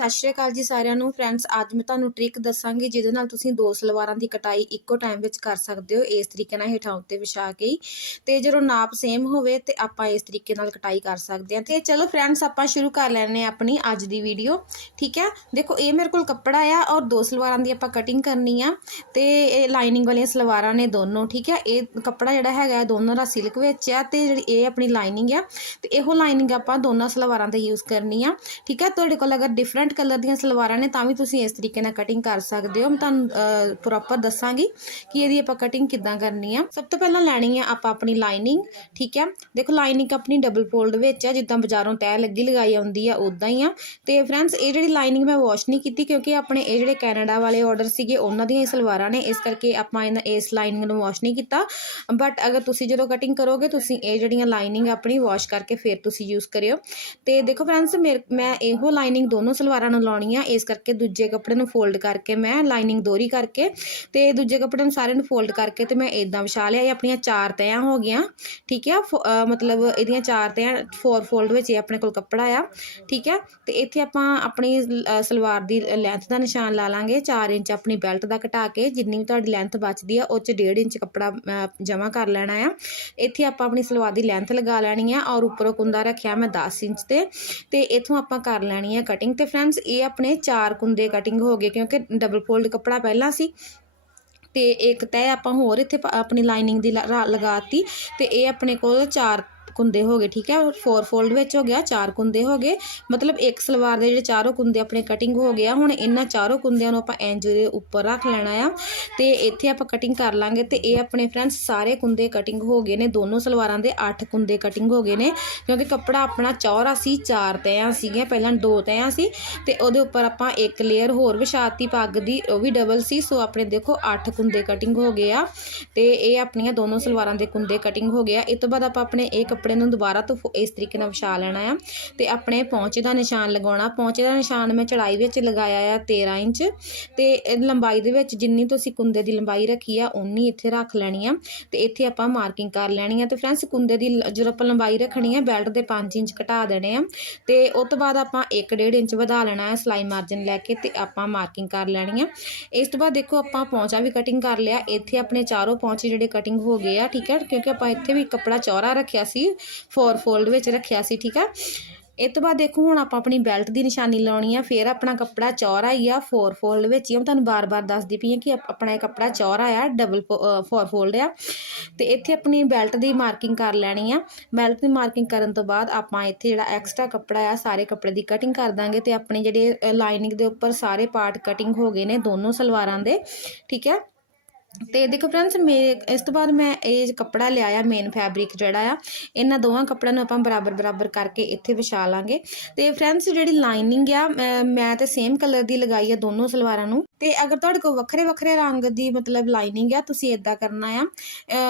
ਸਤਿ ਸ਼੍ਰੀ ਅਕਾਲ ਜੀ ਸਾਰਿਆਂ ਨੂੰ। ਫਰੈਂਡਸ ਅੱਜ ਮੈਂ ਤੁਹਾਨੂੰ ਟ੍ਰਿਕ ਦੱਸਾਂਗੀ ਜਿਹਦੇ ਨਾਲ ਤੁਸੀਂ ਦੋ ਸਲਵਾਰਾਂ ਦੀ ਕਟਾਈ ਇੱਕੋ ਟਾਈਮ ਵਿੱਚ ਕਰ ਸਕਦੇ ਹੋ ਇਸ ਤਰੀਕੇ ਨਾਲ ਹੇਠਾਂ ਉੱਤੇ ਵਿਛਾ ਕੇ ਹੀ। ਤੇ ਜਦੋਂ ਨਾਪ ਸੇਮ ਹੋਵੇ ਤੇ ਆਪਾਂ ਇਸ ਤਰੀਕੇ ਨਾਲ ਕਟਾਈ ਕਰ ਸਕਦੇ ਹਾਂ। ਤੇ ਚਲੋ ਫਰੈਂਡਸ ਆਪਾਂ ਸ਼ੁਰੂ ਕਰ ਲੈਣੇ ਆਪਣੀ ਅੱਜ ਦੀ ਵੀਡੀਓ ਠੀਕ ਹੈ? ਦੇਖੋ, ਇਹ ਮੇਰੇ ਕੋਲ ਕੱਪੜਾ ਆ ਔਰ ਦੋ ਸਲਵਾਰਾਂ ਦੀ ਆਪਾਂ ਕਟਿੰਗ ਕਰਨੀ ਆ ਤੇ ਇਹ ਲਾਈਨਿੰਗ ਵਾਲੀਆਂ ਸਲਵਾਰਾਂ ਨੇ ਦੋਨੋਂ, ਠੀਕ ਹੈ? ਇਹ ਕੱਪੜਾ ਜਿਹੜਾ ਹੈਗਾ ਦੋਨੋਂ ਦਾ ਸਿਲਕ ਵਿੱਚ ਆ ਤੇ ਜਿਹੜੀ ਇਹ ਆਪਣੀ ਲਾਈਨਿੰਗ ਆ ਤੇ ਇਹੋ ਲਾਈਨਿੰਗ ਆਪਾਂ ਦੋਨਾਂ ਸਲਵਾਰਾਂ ਤੇ ਯੂਜ਼ ਕਰਨੀ ਆ, ਠੀਕ ਹੈ? ਤੁਹਾਡੇ ਕੋਲ ਅਗਰ ਡਿਫਰੈਂਟ ਕਲਰ ਦੀਆਂ ਸਲਵਾਰਾਂ ਨੇ, ਤਾਂ ਵੀ ਤੁਸੀਂ ਇਸ ਤਰੀਕੇ ਨਾਲ ਕਟਿੰਗ ਕਰ ਸਕਦੇ ਹੋ। ਮੈਂ ਤੁਹਾਨੂੰ ਪ੍ਰੋਪਰ ਦੱਸਾਂਗੀ ਕਿ ਇਹਦੀ ਆਪਾਂ ਕਟਿੰਗ ਕਿੱਦਾਂ ਕਰਨੀ ਆ। ਸਭ ਤੋਂ ਪਹਿਲਾਂ ਲੈਣੀ ਆ ਆਪਾਂ ਆਪਣੀ ਲਾਈਨਿੰਗ ਠੀਕ ਹੈ ਦੇਖੋ ਲਾਈਨਿੰਗ ਆਪਣੀ ਡਬਲ ਫੋਲਡ ਵਿੱਚ ਆ, ਜਿੱਦਾਂ ਬਾਜ਼ਾਰੋਂ ਤੈ ਲੱਗੀ ਲਗਾਈ ਆਉਂਦੀ ਆ ਉਦਾਂ ਹੀ ਆ। ਤੇ ਫਰੈਂਡਸ ਇਹ ਜਿਹੜੀ ਲਾਈਨਿੰਗ ਮੈਂ ਵਾਸ਼ ਨਹੀਂ ਕੀਤੀ, ਕਿਉਂਕਿ ਆਪਣੇ ਇਹ ਜਿਹੜੇ ਕੈਨੇਡਾ ਵਾਲੇ ਆਰਡਰ ਸੀਗੇ, ਉਹਨਾਂ ਦੀਆਂ ਹੀ ਸਲਵਾਰਾਂ ਨੇ, ਇਸ ਕਰਕੇ ਆਪਾਂ ਇਹਨਾਂ, ਇਸ ਲਾਈਨਿੰਗ ਨੂੰ ਵਾਸ਼ ਨਹੀਂ ਕੀਤਾ। ਬਟ ਅਗਰ ਤੁਸੀਂ ਜਦੋਂ ਕਟਿੰਗ ਕਰੋਗੇ, ਤੁਸੀਂ ਇਹ ਜਿਹੜੀਆਂ ਲਾਈਨਿੰਗ ਆਪਣੀ ਵਾਸ਼ ਕਰਕੇ ਫਿਰ ਤੁਸੀਂ ਯੂਜ਼ ਕਰਿਓ। ਤੇ ਦੇਖੋ ਫਰੈਂਡਸ ਮੈਂ ਇਹੋ ਲਾਈਨਿੰਗ ਦੋਨੋਂ ਸਲਵਾਰਾਂ ਨੂੰ ਲਾਉਣੀ ਆ, ਇਸ ਕਰਕੇ ਦੂਜੇ ਕੱਪੜੇ ਨੂੰ ਫੋਲਡ ਕਰਕੇ ਮੈਂ ਲਾਈਨਿੰਗ ਦੋਰੀ ਕਰਕੇ ਤੇ ਦੂਜੇ ਕੱਪੜੇ ਨੂੰ ਸਾਰੇ ਨੂੰ ਫੋਲਡ ਕਰਕੇ ਤੇ ਮੈਂ ਇਦਾਂ ਵਿਛਾ ਲਿਆ, ਇਹ ਆਪਣੀਆਂ ਚਾਰ ਤੈਆਂ ਹੋ ਗਈਆਂ, ਠੀਕ ਹੈ ਮਤਲਬ ਇਹਦੀਆਂ ਚਾਰ ਤੈਆਂ ਫੋਰ ਫੋਲਡ ਵਿੱਚ ਇਹ ਆਪਣੇ ਕੋਲ ਕੱਪੜਾ ਆ, ਠੀਕ ਹੈ ਤੇ ਇੱਥੇ ਆਪਾਂ ਆਪਣੀ ਸਲਵਾਰ ਦੀ ਲੈਂਥ ਦਾ ਨਿਸ਼ਾਨ ਲਾ ਲਾਂਗੇ 4 ਇੰਚ ਆਪਣੀ ਬੈਲਟ ਦਾ ਘਟਾ ਕੇ, ਜਿੰਨੀ ਵੀ ਤੁਹਾਡੀ ਲੈਂਥ ਬਚਦੀ ਆ, ਉਹ ਚ 1.5 ਇੰਚ ਕੱਪੜਾ ਜਮ੍ਹਾਂ ਕਰ ਲੈਣਾ ਆ, ਇੱਥੇ ਆਪਾਂ ਆਪਣੀ ਸਲਵਾਰ ਦੀ ਲੈਂਥ ਲਗਾ ਲੈਣੀ ਆ, ਔਰ ਉੱਪਰੋਂ ਕੁੰਦਾ ਰੱਖਿਆ ਮੈਂ 10 ਇੰਚ ਤੇ ਤੇ ਇਥੋਂ ਆਪਾਂ ਕਰ ਲੈਣੀ ਆ ਕਟਿੰਗ ਤੇ ਫਰੈਂਡਸ ਇਹ ਆਪਣੇ ਚਾਰ ਕੁੰਦੇ ਕਟਿੰਗ ਹੋ ਗਏ ਕਿਉਂਕਿ ਡਬਲ ਫੋਲਡ ਕੱਪੜਾ ਪਹਿਲਾਂ ਸੀ ਤੇ ਇੱਕ ਤੈ ਆਪਾਂ ਹੋਰ ਇੱਥੇ ਆਪਣੀ ਲਾਈਨਿੰਗ ਦੀ ਲ- ਰਾ- ਲਗਾਤੀ ਤੇ ਇਹ ਆਪਣੇ ਕੋਲ ਚਾਰ ਕੁੰਦੇ ਹੋ ਗਏ, ਠੀਕ ਹੈ? ਫੋਰ ਫੋਲਡ ਵਿੱਚ ਹੋ ਗਿਆ, ਚਾਰ ਕੁੰਦੇ ਹੋ ਗਏ। ਮਤਲਬ ਇੱਕ ਸਲਵਾਰ ਦੇ ਜਿਹੜੇ ਚਾਰੋਂ ਕੁੰਦੇ ਆਪਣੇ ਕਟਿੰਗ ਹੋ ਗਿਆ। ਹੁਣ ਇਹਨਾਂ ਚਾਰੋਂ ਕੁੰਦਿਆਂ ਨੂੰ ਆਪਾਂ ਇੰਜ ਦੇ ਉੱਪਰ ਰੱਖ ਲੈਣਾ ਆ। ਤੇ ਇੱਥੇ ਆਪਾਂ ਕਟਿੰਗ ਕਰ ਲਾਂਗੇ ਤੇ ਇਹ ਆਪਣੇ ਫਰੈਂਡਸ ਸਾਰੇ ਕੁੰਦੇ ਕਟਿੰਗ ਹੋ ਗਏ ਨੇ। ਦੋਨੋਂ ਸਲਵਾਰਾਂ ਦੇ 8 ਕੁੰਦੇ ਕਟਿੰਗ ਹੋ ਗਏ ਨੇ। ਕਿਉਂਕਿ ਕੱਪੜਾ ਆਪਣਾ ਚੌੜਾ ਸੀ ਚਾਰ ਤੈਆਂ ਸੀਗੀਆਂ, ਪਹਿਲਾਂ ਦੋ ਤੈਆਂ ਸੀ। ਤੇ ਉਹਦੇ ਉੱਪਰ ਆਪਾਂ ਇੱਕ ਲੇਅਰ ਹੋਰ ਵਿਛਾਤੀ ਪੱਗ ਦੀ, ਉਹ ਵੀ ਡਬਲ ਸੀ। ਸੋ ਆਪਣੇ ਦੇਖੋ 8 ਕੁੰਦੇ ਕਟਿੰਗ ਹੋ ਗਏ ਆ। ਤੇ ਇਹ ਆਪਣੀਆਂ ਦੋਨੋਂ ਸਲਵਾਰਾਂ ਦੇ ਕੁੰਦੇ ਕਟਿੰਗ ਹੋ ਗਿਆ ਇਸ ਤੋਂ ਬਾਅਦ ਆਪਾਂ ਆਪਣੇ ਇਹ ਕੱਪੜੇ ਨੂੰ ਦੁਬਾਰਾ ਤੋਂ ਫੋ- ਇਸ ਤਰੀਕੇ ਨਾਲ ਵਿਛਾ ਲੈਣਾ ਆ ਤੇ ਆਪਣੇ ਪੌਂਚੇ ਦਾ ਨਿਸ਼ਾਨ ਲਗਾਉਣਾ। ਪੌਂਚੇ ਦਾ ਨਿਸ਼ਾਨ ਮੈਂ ਚੜਾਈ ਵਿੱਚ ਲਗਾਇਆ ਆ 13 ਇੰਚ ਤੇ ਲੰਬਾਈ ਦੇ ਵਿੱਚ ਜਿੰਨੀ ਤੁਸੀਂ ਕੁੰਦੇ ਦੀ ਲੰਬਾਈ ਰੱਖੀ ਆ ਉਨੀ ਇੱਥੇ ਰੱਖ ਲੈਣੀ ਆ ਤੇ ਇੱਥੇ ਆਪਾਂ ਮਾਰਕਿੰਗ ਕਰ ਲੈਣੀ ਆ। ਤੇ ਫਰੈਂਡਸ ਕੁੰਦੇ ਦੀ ਜਦੋਂ ਆਪਾਂ ਲੰਬਾਈ ਰੱਖਣੀ ਆ ਬੈਲਟ ਦੇ 5 ਇੰਚ ਘਟਾ ਦੇਣੇ ਆ ਤੇ ਉਸ ਤੋਂ ਬਾਅਦ ਆਪਾਂ 1.5 ਇੰਚ ਵਧਾ ਲੈਣਾ ਹੈ ਸਲਾਈ ਮਾਰਜਨ ਲੈ ਕੇ ਤੇ ਆਪਾਂ ਮਾਰਕਿੰਗ ਕਰ ਲੈਣੀ ਆ। ਇਸ ਤੋਂ ਬਾਅਦ ਦੇਖੋ ਆਪਾਂ ਪੌਂਚਾ ਵੀ ਕਟਿੰਗ ਕਰ ਲਿਆ। ਇੱਥੇ ਆਪਣੇ ਚਾਰੋਂ ਪੌਂਚੇ ਜਿਹੜੇ ਕਟਿੰਗ ਹੋ ਗਏ ਆ, ਠੀਕ ਹੈ ਕਿਉਂਕਿ ਆਪਾਂ ਇੱਥੇ ਵੀ ਕੱਪੜਾ ਚੌੜਾ ਰੱਖਿਆ ਸੀ। ਫੋਰ ਫੋਲਡ ਵਿੱਚ ਰੱਖਿਆ ਸੀ, ਠੀਕ ਆ? ਇਹ ਤੋਂ ਬਾਅਦ ਦੇਖੋ, ਹੁਣ ਆਪਾਂ ਆਪਣੀ ਬੈਲਟ ਦੀ ਨਿਸ਼ਾਨੀ ਲਾਉਣੀ ਆ, ਫਿਰ ਆਪਣਾ ਕੱਪੜਾ ਚੌਰਾ ਹੀ ਆ ਫੋਰ ਫੋਲਡ ਵਿੱਚ। ਹੀ ਆ ਮੈਂ ਤੁਹਾਨੂੰ ਬਾਰ-ਬਾਰ ਦੱਸਦੀ ਪਈ ਹਾਂ ਕਿ ਆਪਣਾ ਇਹ ਕੱਪੜਾ ਚੌਰਾ ਆ ਡਬਲ ਫੋਰ ਫੋਲਡ ਆ। ਤੇ ਇੱਥੇ ਆਪਣੀ ਬੈਲਟ ਦੀ ਮਾਰਕਿੰਗ ਕਰ ਲੈਣੀ ਆ। ਬੈਲਟ ਦੀ ਮਾਰਕਿੰਗ ਕਰਨ ਤੋਂ ਬਾਅਦ ਆਪਾਂ ਇੱਥੇ ਜਿਹੜਾ ਐਕਸਟਰਾ ਕੱਪੜਾ ਆ, ਸਾਰੇ ਕੱਪੜੇ ਦੀ ਕਟਿੰਗ ਕਰ ਦਾਂਗੇ ਤੇ ਆਪਣੇ ਜਿਹੜੇ ਲਾਈਨਿੰਗ ਦੇ ਉੱਪਰ ਸਾਰੇ ਪਾਰਟ ਕਟਿੰਗ ਹੋ ਗਏ ਨੇ ਦੋਨੋਂ ਸਲਵਾਰਾਂ ਦੇ, ਠੀਕ ਹੈ ਤੇ ਦੇਖੋ ਫਰੈਂਡਸ ਮੇਰੇ ਇਸ ਤੋਂ ਬਾਅਦ ਮੈਂ ਇਹ ਕੱਪੜਾ ਲਿਆ ਆ ਮੇਨ ਫੈਬਰਿਕ ਜਿਹੜਾ ਆ, ਇਹਨਾਂ ਦੋਵਾਂ ਕੱਪੜਿਆਂ ਨੂੰ ਆਪਾਂ ਬਰਾਬਰ ਬਰਾਬਰ ਕਰਕੇ ਇੱਥੇ ਵਿਛਾ ਲਾਂਗੇ। ਤੇ ਫਰੈਂਡਸ ਜਿਹੜੀ ਲਾਈਨਿੰਗ ਆ ਮੈਂ- ਮੈਂ ਤੇ ਸੇਮ ਕਲਰ ਦੀ ਲਗਾਈ ਆ ਦੋਨੋਂ ਸਲਵਾਰਾਂ ਨੂੰ। ਤੇ ਅਗਰ ਤੁਹਾਡੇ ਕੋਲ ਵੱਖਰੇ ਵੱਖਰੇ ਰੰਗ ਦੀ ਮਤਲਬ ਲਾਈਨਿੰਗ ਆ, ਤੁਸੀਂ ਇਦਾਂ ਕਰਨਾ ਆ।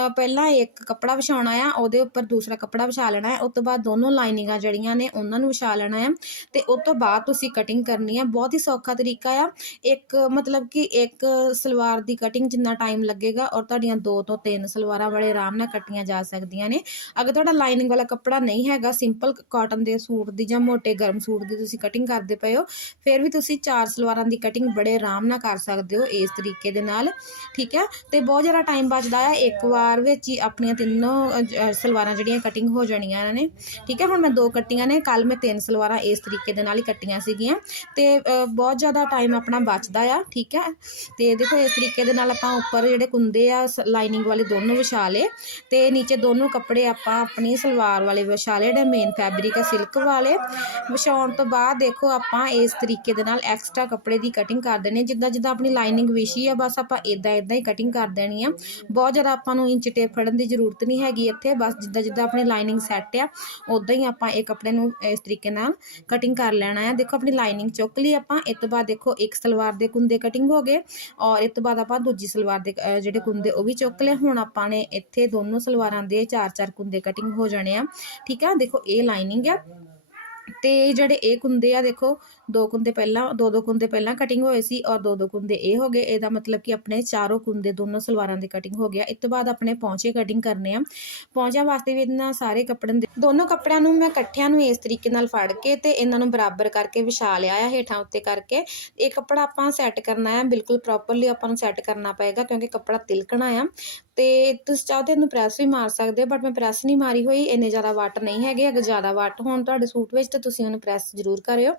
ਪਹਿਲਾਂ ਇੱਕ ਕੱਪੜਾ ਵਿਛਾਉਣਾ ਆ, ਉਹਦੇ ਉੱਪਰ ਦੂਸਰਾ ਕੱਪੜਾ ਵਿਛਾ ਲੈਣਾ ਹੈ ਉਸ ਤੋਂ ਬਾਅਦ ਦੋਨੋਂ ਲਾਈਨਿੰਗਾਂ ਜਿਹੜੀਆਂ ਨੇ, ਉਹਨਾਂ ਨੂੰ ਵਿਛਾ ਲੈਣਾ ਆ। ਤੇ ਉਸ ਤੋਂ ਬਾਅਦ ਤੁਸੀਂ ਕਟਿੰਗ ਕਰਨੀ ਆ। ਬਹੁਤ ਹੀ ਸੌਖਾ ਤਰੀਕਾ ਆ। ਇੱਕ ਮਤਲਬ ਕਿ ਇੱਕ ਸਲਵਾਰ ਦੀ ਕਟਿੰਗ ਜਿੰਨਾ ਟਾਈਮ ਟਾਈਮ ਲੱਗੇਗਾ ਔਰ ਤੁਹਾਡੀਆਂ ਦੋ ਤੋਂ ਤਿੰਨ ਸਲਵਾਰਾਂ ਬੜੇ ਆਰਾਮ ਨਾਲ ਕੱਟੀਆਂ ਜਾ ਸਕਦੀਆਂ ਨੇ। ਅਗਰ ਤੁਹਾਡਾ ਲਾਈਨਿੰਗ ਵਾਲਾ ਕੱਪੜਾ ਨਹੀਂ ਹੈਗਾ ਸਿੰਪਲ ਕਾਟਨ ਦੇ ਸੂਟ ਦੀ ਜਾਂ ਮੋਟੇ ਗਰਮ ਸੂਟ ਦੀ ਤੁਸੀਂ ਕਟਿੰਗ ਕਰਦੇ ਪਏ ਹੋ, ਫਿਰ ਵੀ ਤੁਸੀਂ ਚਾਰ ਸਲਵਾਰਾਂ ਦੀ ਕਟਿੰਗ ਬੜੇ ਆਰਾਮ ਨਾਲ ਕਰ ਸਕਦੇ ਹੋ ਇਸ ਤਰੀਕੇ ਦੇ ਨਾਲ। ਠੀਕ ਹੈ? ਤੇ ਬਹੁਤ ਜ਼ਿਆਦਾ ਟਾਈਮ ਬਚਦਾ ਆ, ਇੱਕ ਵਾਰ ਵਿੱਚ ਹੀ ਆਪਣੀਆਂ ਤਿੰਨੋਂ ਸਲਵਾਰਾਂ ਜਿਹੜੀਆਂ ਕਟਿੰਗ ਹੋ ਜਾਣੀਆਂ ਨੇ। ਠੀਕ ਹੈ? ਹੁਣ ਮੈਂ ਦੋ ਕੱਟੀਆਂ ਨੇ ਕੱਲ ਮੈਂ ਤਿੰਨ ਸਲਵਾਰਾਂ ਇਸ ਤਰੀਕੇ ਦੇ ਨਾਲ ਹੀ ਕੱਟੀਆਂ ਸੀਗੀਆਂ। ਤੇ ਬਹੁਤ ਜ਼ਿਆਦਾ ਟਾਈਮ ਆਪਣਾ ਬਚਦਾ ਆ। ਠੀਕ ਹੈ? ਤੇ ਦੇਖੋ ਇਸ ਤਰੀਕੇ ਦੇ ਨਾਲ ਆਪਾਂ ਉੱਪਰ ਜਿਹੜੇ ਕੁੰਦੇ ਆ ਲਾਈਨਿੰਗ ਵਾਲੇ ਦੋਨੋਂ ਵਿਛਾ ਲਏ ਤੇ ਨੀਚੇ ਦੋਨੋਂ ਕੱਪੜੇ ਆਪਾਂ ਆਪਣੀ ਸਲਵਾਰ ਵਾਲੇ ਵਿਛਾ ਲਏ ਜਿਹੜੇ ਮੇਨ ਫੈਬਰਿਕ ਆ ਸਿਲਕ ਵਾਲੇ। ਵਿਛਾਉਣ ਤੋਂ ਬਾਅਦ ਦੇਖੋ ਆਪਾਂ ਇਸ ਤਰੀਕੇ ਦੇ ਨਾਲ ਐਕਸਟਰਾ ਕੱਪੜੇ ਦੀ ਕਟਿੰਗ ਕਰ ਦੇਣੀ ਜਿੱਦਾਂ ਜਿੱਦਾਂ ਆਪਣੀ ਲਾਈਨਿੰਗ ਵਿਛੀ ਆ, ਬਸ ਆਪਾਂ ਇਦਾਂ ਇਦਾਂ ਹੀ ਕਟਿੰਗ ਕਰ ਦੇਣੀ ਆ। ਬਹੁਤ ਜ਼ਿਆਦਾ ਆਪਾਂ ਨੂੰ ਇੰਚ ਟੇਪ ਫੜਨ ਦੀ ਜ਼ਰੂਰਤ ਨਹੀਂ ਹੈਗੀ ਇੱਥੇ। ਬਸ ਜਿੱਦਾਂ ਜਿੱਦਾਂ ਆਪਣੀ ਲਾਈਨਿੰਗ ਸੈੱਟ ਆ ਉਦਾਂ ਹੀ ਆਪਾਂ ਇਹ ਕੱਪੜੇ ਨੂੰ ਇਸ ਤਰੀਕੇ ਨਾਲ ਕਟਿੰਗ ਕਰ ਲੈਣਾ ਆ। ਦੇਖੋ ਆਪਣੀ ਲਾਈਨਿੰਗ ਚੁੱਕ ਲਈ ਆਪਾਂ, ਇਸ ਤੋਂ ਬਾਅਦ ਦੇਖੋ ਇੱਕ ਸਲਵਾਰ ਦੇ ਕੁੰਦੇ ਕਟਿੰਗ ਹੋ ਗਏ ਔਰ ਇਸ ਤੋਂ ਬਾਅਦ ਆਪਾਂ ਦੂਜੀ ਸਲਵਾਰ ਦੇ ਅਹ, ਜਿਹੜੇ ਕੁੰਦੇ ਉਹ ਵੀ ਚੁੱਕ ਲਿਆ ਹੁਣ ਆਪਾਂ ਨੇ ਇੱਥੇ ਦੋਨੋਂ ਸਲਵਾਰਾਂ ਦੇ ਚਾਰ ਚਾਰ ਕੁੰਦੇ ਕਟਿੰਗ ਹੋ ਜਾਣੇ ਆ। ਠੀਕ ਆ? ਦੇਖੋ ਇਹ ਲਾਈਨਿੰਗ ਆ। ਤੇ ਜਿਹੜੇ ਇਹ ਕੁੰਦੇ ਆ, ਦੇਖੋ, ਦੋ ਕੁੰਦੇ ਪਹਿਲਾਂ, ਦੋ ਦੋ ਕੁੰਦੇ ਪਹਿਲਾਂ ਕਟਿੰਗ ਹੋਏ ਸੀ ਔਰ ਦੋ ਦੋ ਕੁੰਦੇ ਇਹ ਹੋ ਗਏ। ਇਹਦਾ ਮਤਲਬ ਕਿ ਆਪਣੇ ਚਾਰੋਂ ਕੁੰਦੇ ਦੋਨੋਂ ਸਲਵਾਰਾਂ ਦੇ ਕਟਿੰਗ ਹੋ ਗਿਆ। ਇਸ ਤੋਂ ਬਾਅਦ ਆਪਣੇ ਪੌਂਚੇ ਕਟਿੰਗ ਕਰਨੇ ਆ। ਪੌਂਚਿਆਂ ਵਾਸਤੇ ਵੀ ਇਹਨਾਂ ਸਾਰੇ ਕੱਪੜਿਆਂ ਦੇ ਦੋਨੋਂ ਕੱਪੜਿਆਂ ਨੂੰ ਮੈਂ ਇਕੱਠਿਆਂ ਨੂੰ ਇਸ ਤਰੀਕੇ ਨਾਲ ਫੜ ਕੇ ਤੇ ਇਹਨਾਂ ਨੂੰ ਬਰਾਬਰ ਕਰਕੇ ਵਿਛਾ ਲਿਆ ਆ ਹੇਠਾਂ ਉੱਤੇ ਕਰਕੇ। ਇਹ ਕੱਪੜਾ ਆਪਾਂ ਸੈੱਟ ਕਰਨਾ ਹੈ ਬਿਲਕੁਲ ਪ੍ਰੋਪਰਲੀ ਆਪਾਂ ਨੂੰ ਸੈੱਟ ਕਰਨਾ ਪਏਗਾ ਕਿਉਂਕਿ ਕੱਪੜਾ ਤਿਲਕਣਾ ਆ। ਤੇ ਤੁਸੀਂ ਚਾਹੋ ਤੇ ਇਹਨੂੰ ਪ੍ਰੈਸ ਵੀ ਮਾਰ ਸਕਦੇ ਹੋ ਬਟ ਮੈਂ ਪ੍ਰੈਸ ਨਹੀਂ ਮਾਰੀ ਹੋਈ, ਇੰਨੇ ਜ਼ਿਆਦਾ ਵੱਟ ਨਹੀਂ ਹੈਗੇ, ਅਗਰ ਜ਼ਿਆਦਾ ਵੱਟ ਹੋਣ ਤੁਹਾਡੇ ਸੂਟ ਵਿੱਚ, ਤਾਂ ਤੁਸੀਂ ਉਹਨੂੰ ਪ੍ਰੈਸ ਜ਼ਰੂਰ ਕਰਿਓ,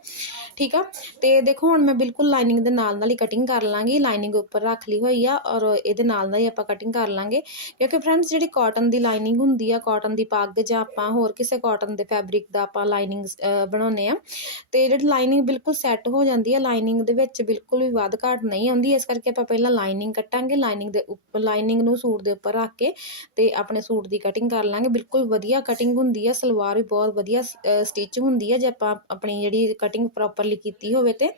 ਠੀਕ ਆ? ਤੇ ਦੇਖੋ, ਹੁਣ ਮੈਂ ਬਿਲਕੁਲ ਲਾਈਨਿੰਗ ਦੇ ਨਾਲ ਨਾਲ ਹੀ ਕਟਿੰਗ ਕਰ ਲਾਂਗੀ ਲਾਈਨਿੰਗ ਉੱਪਰ ਰੱਖ ਲਈ ਹੋਈ ਆ, ਔਰ ਇਹਦੇ ਨਾਲ ਨਾਲ ਹੀ ਆਪਾਂ ਕਟਿੰਗ ਕਰ ਲਾਂਗੇ, ਕਿਉਂਕਿ ਫਰੈਂਡਸ ਜਿਹੜੀ ਕਾਟਨ ਦੀ ਲਾਈਨਿੰਗ ਹੁੰਦੀ ਆ ਕਾਟਨ ਦੀ ਪੱਗ ਜਾਂ ਆਪਾਂ ਹੋਰ ਕਿਸੇ ਕਾਟਨ ਦੇ ਫੈਬਰਿਕ ਦਾ ਆਪਾਂ ਲਾਈਨਿੰਗ ਬਣਾਉਨੇ ਆ, ਤੇ ਜਿਹੜੀ ਲਾਈਨਿੰਗ ਬਿਲਕੁਲ ਸੈੱਟ ਹੋ ਜਾਂਦੀ ਆ ਲਾਈਨਿੰਗ ਦੇ ਵਿੱਚ ਬਿਲਕੁਲ ਵੀ ਵੱਧ ਘਾਟ ਨਹੀਂ ਆਉਂਦੀ, ਇਸ ਕਰਕੇ ਆਪਾਂ ਪਹਿਲਾਂ ਲਾਈਨਿੰਗ ਕੱਟਾਂਗੇ ਲਾਈਨਿੰਗ ਦੇ ਉੱਪਰ ਲਾਈਨਿੰਗ ਨੂੰ ਸੂਟ ਦੇ ਉੱਪਰ ਰੱਖ ਕੇ ਤੇ ਆਪਣੇ ਸੂਟ ਦੀ ਕਟਿੰਗ ਕਰ ਲਾਂਗੇ। ਬਿਲਕੁਲ ਵਧੀਆ ਕਟਿੰਗ ਹੁੰਦੀ ਆ, ਸਲਵਾਰ ਵੀ ਬਹੁਤ ਵਧੀਆ ਸਟਿਚ ਹੁੰਦੀ ਆ ਜੇ ਆਪਾਂ ਆਪਣੀ ਜਿਹੜੀ ਕਟਿੰਗ ਪ੍ਰੋਪਰਲੀ ਕੀਤੀ ਹੋਵੇ ਤੇ,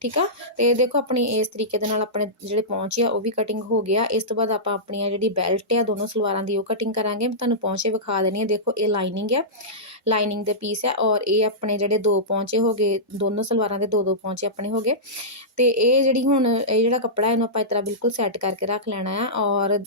ਠੀਕ ਆ? ਤੇ ਦੇਖੋ ਆਪਣੀ ਇਸ ਤਰੀਕੇ ਦੇ ਨਾਲ ਆਪਣੇ ਜਿਹੜੇ ਪਹੁੰਚੇ ਆ ਉਹ ਵੀ ਕਟਿੰਗ ਹੋ ਗਿਆ। ਇਸ ਤੋਂ ਬਾਅਦ ਆਪਾਂ ਆਪਣੀਆਂ ਜਿਹੜੀ ਬੈਲਟ ਆ, ਦੋਨੋਂ ਸਲਵਾਰਾਂ ਦੀ ਉਹ ਕਟਿੰਗ ਕਰਾਂਗੇ। ਮੈਂ ਤੁਹਾਨੂੰ ਪਹੁੰਚੇ ਵਿਖਾ ਦੇਣੀ ਆ ਦੇਖੋ ਇਹ ਲਾਈਨਿੰਗ ਹੈ ਲਾਈਨਿੰਗ ਦੇ ਪੀਸ ਹੈ ਔਰ ਇਹ ਆਪਣੇ ਜਿਹੜੇ ਦੋ ਪਹੁੰਚੇ ਹੋ ਗਏ, ਦੋਨੋਂ ਸਲਵਾਰਾਂ ਦੇ ਦੋ ਦੋ ਪਹੁੰਚੇ ਆਪਣੇ ਹੋ ਗਏ। ਤੇ ਇਹ ਜਿਹੜੀ ਹੁਣ, ਇਹ ਜਿਹੜਾ ਕੱਪੜਾ ਇਹਨੂੰ ਆਪਾਂ ਇਸ ਤਰ੍ਹਾਂ ਬਿਲਕੁਲ ਸੈੱਟ ਕਰਕੇ ਰੱਖ ਲੈਣਾ ਆ ਔਰ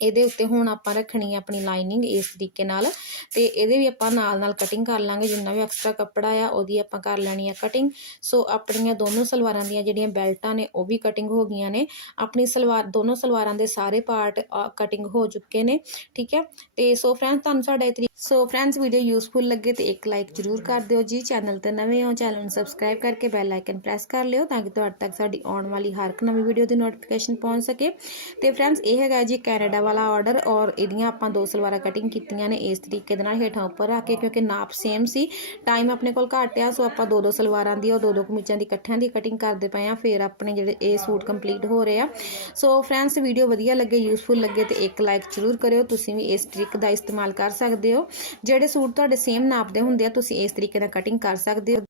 ਇਹਦੇ ਉੱਤੇ ਹੁਣ ਆਪਾਂ ਰੱਖਣੀ ਹੈ ਆਪਣੀ ਲਾਈਨਿੰਗ ਇਸ ਤਰੀਕੇ ਨਾਲ। ਤੇ ਇਹਦੇ ਵੀ ਆਪਾਂ ਨਾਲ ਨਾਲ ਕਟਿੰਗ ਕਰ ਲਾਂਗੇ, ਜਿੰਨਾ ਵੀ ਐਕਸਟਰਾ ਕੱਪੜਾ ਆ, ਉਹਦੀ ਆਪਾਂ ਕਰ ਲੈਣੀ ਆ ਕਟਿੰਗ ਸੋ ਆਪਣੀਆਂ ਦੋਨੋਂ ਸਲਵਾਰਾਂ ਦੀਆਂ ਜਿਹੜੀਆਂ ਬੈਲਟਾਂ ਨੇ, ਉਹ ਵੀ ਕਟਿੰਗ ਹੋ ਗਈਆਂ ਨੇ। ਆਪਣੀ ਸਲਵਾਰ, ਦੋਨੋਂ ਸਲਵਾਰਾਂ ਦੇ ਸਾਰੇ ਪਾਰਟ ਕਟਿੰਗ ਹੋ ਚੁੱਕੇ ਨੇ, ਠੀਕ ਹੈ ਤੇ ਸੋ ਫਰੈਂਡਸ ਤੁਹਾਨੂੰ ਸਾਡਾ ਇਹ ਤਰੀ ਸੋ ਫਰੈਂਡਸ ਵੀਡੀਓ ਯੂਸਫੁਲ ਲੱਗੇ ਤੇ ਇੱਕ ਲਾਈਕ ਜ਼ਰੂਰ ਕਰ ਦਿਓ ਜੀ। ਚੈਨਲ ਤੇ ਨਵੇਂ ਹੋ ਚੈਨਲ ਨੂੰ ਸਬਸਕ੍ਰਾਈਬ ਕਰਕੇ ਬੈਲ ਆਈਕਨ ਪ੍ਰੈਸ ਕਰ ਲਿਓ, ਤਾਂ ਕਿ ਤੁਹਾਡੇ ਤੱਕ ਸਾਡੀ ਆਉਣ ਵਾਲੀ ਹਰ ਇੱਕ ਨਵੀਂ ਵੀਡੀਓ ਦੀ ਨੋਟੀਫਿਕੇਸ਼ਨ ਪਹੁੰਚ ਸਕੇ। ਤੇ ਫਰੈਂਡਸ ਇਹ ਹੈਗਾ ਜੀ ਕੈਨੇਡਾ ਵਾਲਾ ਆਰਡਰ ਔਰ ਇਹਦੀਆਂ ਆਪਾਂ ਦੋ ਸਲਵਾਰਾਂ ਕਟਿੰਗ ਕੀਤੀਆਂ ਨੇ, ਇਸ ਤਰੀਕੇ ਦੇ ਨਾਲ ਹੇਠਾਂ ਉੱਪਰ ਰੱਖ ਕੇ ਕਿਉਂਕਿ ਨਾਪ ਸੇਮ ਸੀ। ਟਾਈਮ ਆਪਣੇ ਕੋਲ ਘੱਟ ਆ, ਸੋ ਆਪਾਂ ਦੋ ਦੋ ਸਲਵਾਰਾਂ ਦੀ ਔਰ ਦੋ ਦੋ ਕਮੀਜ਼ਾਂ ਦੀ ਇਕੱਠਿਆਂ ਦੀ ਕਟਿੰਗ ਕਰਦੇ ਪਏ ਆ। ਫਿਰ ਆਪਣੇ ਜਿਹੜੇ ਇਹ ਸੂਟ ਕੰਪਲੀਟ ਹੋ ਰਹੇ ਆ। ਸੋ ਫਰੈਂਡਸ ਵੀਡੀਓ ਵਧੀਆ ਲੱਗੇ ਯੂਸਫੁਲ ਲੱਗੇ ਤੇ ਇੱਕ ਲਾਈਕ ਜ਼ਰੂਰ ਕਰਿਓ। ਤੁਸੀਂ ਵੀ ਇਸ ਟ੍ਰਿਕ ਦਾ ਇਸਤੇਮਾਲ ਕਰ ਸਕਦੇ ਹੋ। ਜਿਹੜੇ ਸੂਟ ਤੁਹਾਡੇ ਸੇਮ ਨਾਪ ਦੇ ਹੁੰਦੇ ਆ, ਤੁਸੀਂ ਇਸ ਤਰੀਕੇ ਨਾਲ ਕਟਿੰਗ ਕਰ ਸਕਦੇ ਹੋ।